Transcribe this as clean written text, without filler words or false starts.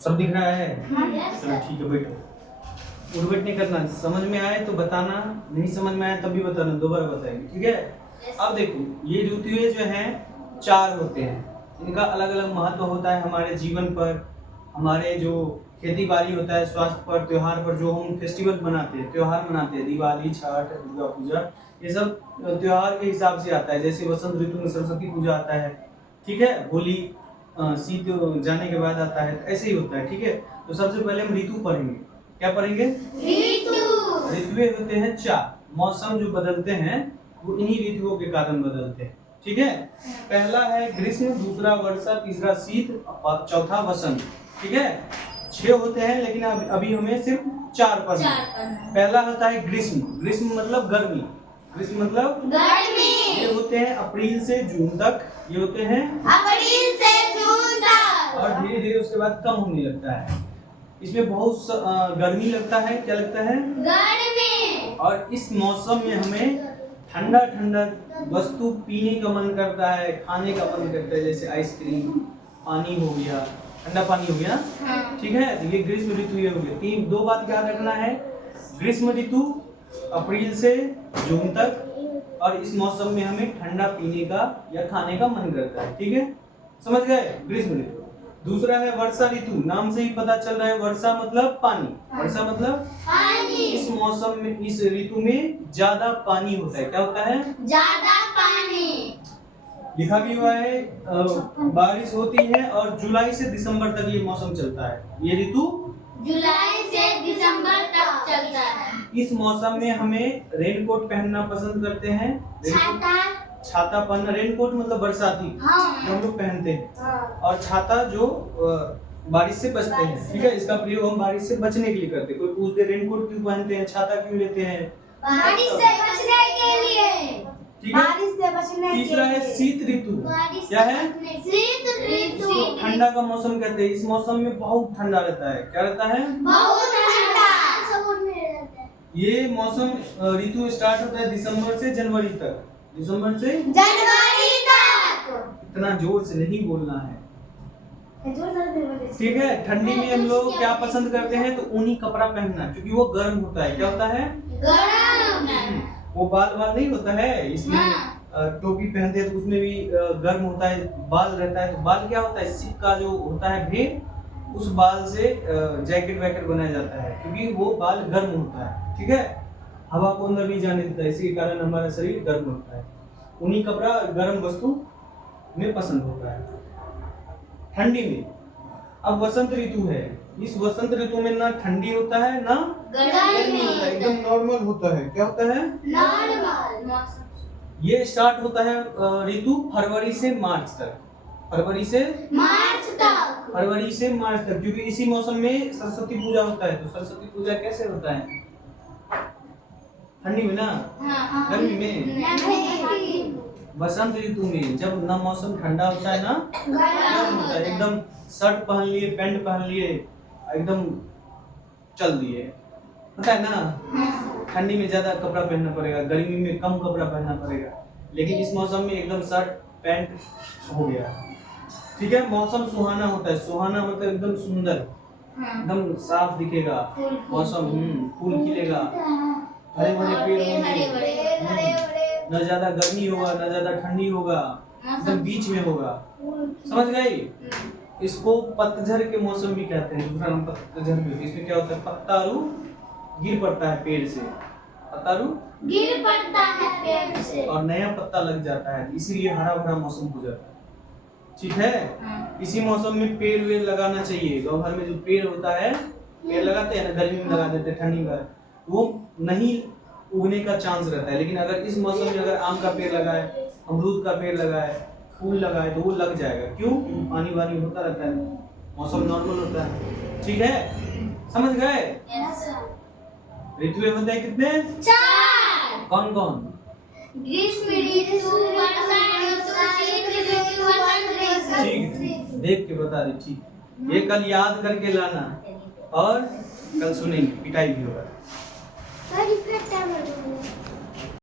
सब दिख रहा है? चलो ठीक है, बैठो। उठ बैठ नहीं करना, समझ में आए तो बताना, नहीं समझ में आए तब भी बताना, दोबारा बताएंगे, ठीक है। अब देखो ये ऋतुएं जो हैं 4 होते हैं, इनका अलग अलग महत्व होता है हमारे जीवन पर, हमारे जो खेती बाड़ी होता है, स्वास्थ्य पर, त्योहार पर, जो हम फेस्टिवल मनाते हैं, त्योहार मनाते हैं, दिवाली, छठ, दुर्गा पूजा, ये सब त्योहार के हिसाब से आता है। जैसे वसंत ऋतु में सरस्वती पूजा आता है, ठीक है, होली शीत जाने के बाद आता है, ऐसे ही होता है, ठीक है। तो सबसे पहले हम ऋतु पढ़ेंगे। क्या पढ़ेंगे? ऋतुएं होते हैं 4, मौसम जो बदलते हैं वो इन्हीं ऋतुओं के कारण बदलते हैं, ठीक है। पहला है ग्रीष्म, दूसरा वर्षा, तीसरा शीत, चौथा वसंत, ठीक है। 6 होते हैं लेकिन अभी हमें सिर्फ 4 पढ़ना है। पहला होता है ग्रीष्म। ग्रीष्म मतलब गर्मी, ग्रीष्म मतलब गर्मी। ये होते हैं अप्रैल से जून तक, ये होते हैं अप्रैल से जून तक, और धीरे धीरे उसके बाद कम होने लगता है। इसमें बहुत गर्मी लगता है, क्या लगता है? गर्मी। और इस मौसम में हमें ठंडा ठंडा वस्तु पीने का मन करता है, खाने का मन करता है, जैसे आइसक्रीम, पानी हो गया, ठंडा पानी हो गया, ठीक है। तो ये ग्रीष्म ऋतु ये हो गया। 2 बात याद रखना है, ग्रीष्म ऋतु अप्रैल से जून तक, और इस मौसम में हमें ठंडा पीने का या खाने का मन करता है, ठीक है, समझ गए? ग्रीष्म ऋतु। दूसरा है वर्षा ऋतु, नाम से ही पता चल रहा है, वर्षा मतलब पानी, वर्षा मतलब पानी। इस मौसम में, इस ऋतु में ज्यादा पानी होता है। क्या होता है? ज्यादा पानी। लिखा भी हुआ है बारिश होती है, और जुलाई से दिसंबर तक ये मौसम चलता है। ये ऋतु जुलाई से दिसंबर तक चलता है। इस मौसम में हमें रेनकोट पहनना पसंद करते हैं, छाता पहनना। रेनकोट मतलब बरसाती, जो हम लोग पहनते हैं, और छाता जो बारिश से बचते हैं, ठीक है। इसका प्रयोग हम बारिश से बचने के लिए करते हैं। कोई पूछते रेनकोट क्यों पहनते हैं, छाता क्यों लेते हैं? बारिश से बचने के लिए, ठीक है। बारिश से बचने के लिए। तीसरा है शीत ऋतु। क्या है? शीत ऋतु। ठंडा का मौसम कहते हैं। इस मौसम में बहुत ठंडा रहता है। क्या रहता है? बहुत ठंडा। ये मौसम ऋतु स्टार्ट होता है दिसंबर से जनवरी तक, दिसंबर से जनवरी तक। इतना जोर से नहीं बोलना है, ठीक है। ठंडी में हम लोग क्या पसंद करते हैं? तो ऊनी कपड़ा पहनना, क्योंकि वो गर्म होता है। क्या होता है? गर्म। वो बाल नहीं होता है, इसमें टोपी पहनते हैं तो उसमें भी गर्म होता है, बाल रहता है। तो बाल क्या होता है? सिक का जो होता है भेड़, उस बाल से जैकेट वैकेट बनाया जाता है, क्योंकि वो बाल गर्म होता है, ठीक है। हवा को अंदर नहीं जाने देता है, इसी के कारण हमारा शरीर गर्म होता है। ऊनी कपड़ा गर्म वस्तु में पसंद होता है ठंडी में। अब वसंत ऋतु है। इस वसंत ऋतु में ना ठंडी होता है ना गर्मी होता है, एकदम नॉर्मल होता है। क्या होता है? नॉर्मल। ये स्टार्ट होता है ऋतु फरवरी से मार्च तक, फरवरी से मार्च तक, क्योंकि इसी मौसम में सरस्वती पूजा होता है। तो सरस्वती पूजा कैसे होता है? ठंडी में ना, गर्मी में? वसंत ऋतु में, जब ना मौसम ठंडा होता है ना गर्म होता है, एकदम शर्ट पहन लिए, पैंट पहन लिए, एकदम चल दिए, पता है ना। ठंडी में ज्यादा कपड़ा पहनना पड़ेगा, गर्मी में कम कपड़ा पहनना पड़ेगा, लेकिन इस मौसम में एकदम शर्ट पैंट हो गया, ठीक है। मौसम सुहाना होता है। सुहाना मतलब एकदम सुंदर, एकदम साफ दिखेगा मौसम, फूल खिलेगा, हरे भरे पेड़ होंगे, न ज्यादा गर्मी होगा न ज्यादा ठंडी होगा, एकदम बीच में होगा, समझ गई? इसको पतझड़ के मौसम भी कहते हैं। दूसरा नाम पतझड़ भी। इसमें क्या होता है? पत्तारू गिर पड़ता है पेड़ से, पत्तारू गिर पड़ता है पेड़ से, और नया पत्ता लग जाता है, इसीलिए हरा भरा मौसम हो जाता है, ठीक है। इसी मौसम में पेड़ वेड़ लगाना चाहिए। गाँव भर में जो पेड़ होता है, पेड़ लगाते हैं ना, गर्मी में लगा देते हैं, ठंडी में वो नहीं उगने का चांस रहता है। लेकिन अगर इस मौसम में अगर आम का पेड़ लगाए, अमरूद का पेड़ लगाए, फूल लगाए, तो वो लग जाएगा। क्यों? पानी वानी होता रहता है, मौसम नॉर्मल होता है, ठीक है, समझ गए? ऋतु होते हैं कितने? 4। कौन कौन? ग्रीष्म ऋतु, वर्षा ऋतु, शीत ऋतु, वसंत ऋतु। ठीक, देख के बता दे, ठीक। ये कल याद करके लाना, और कल सुनेंगे, पिटाई भी होगा।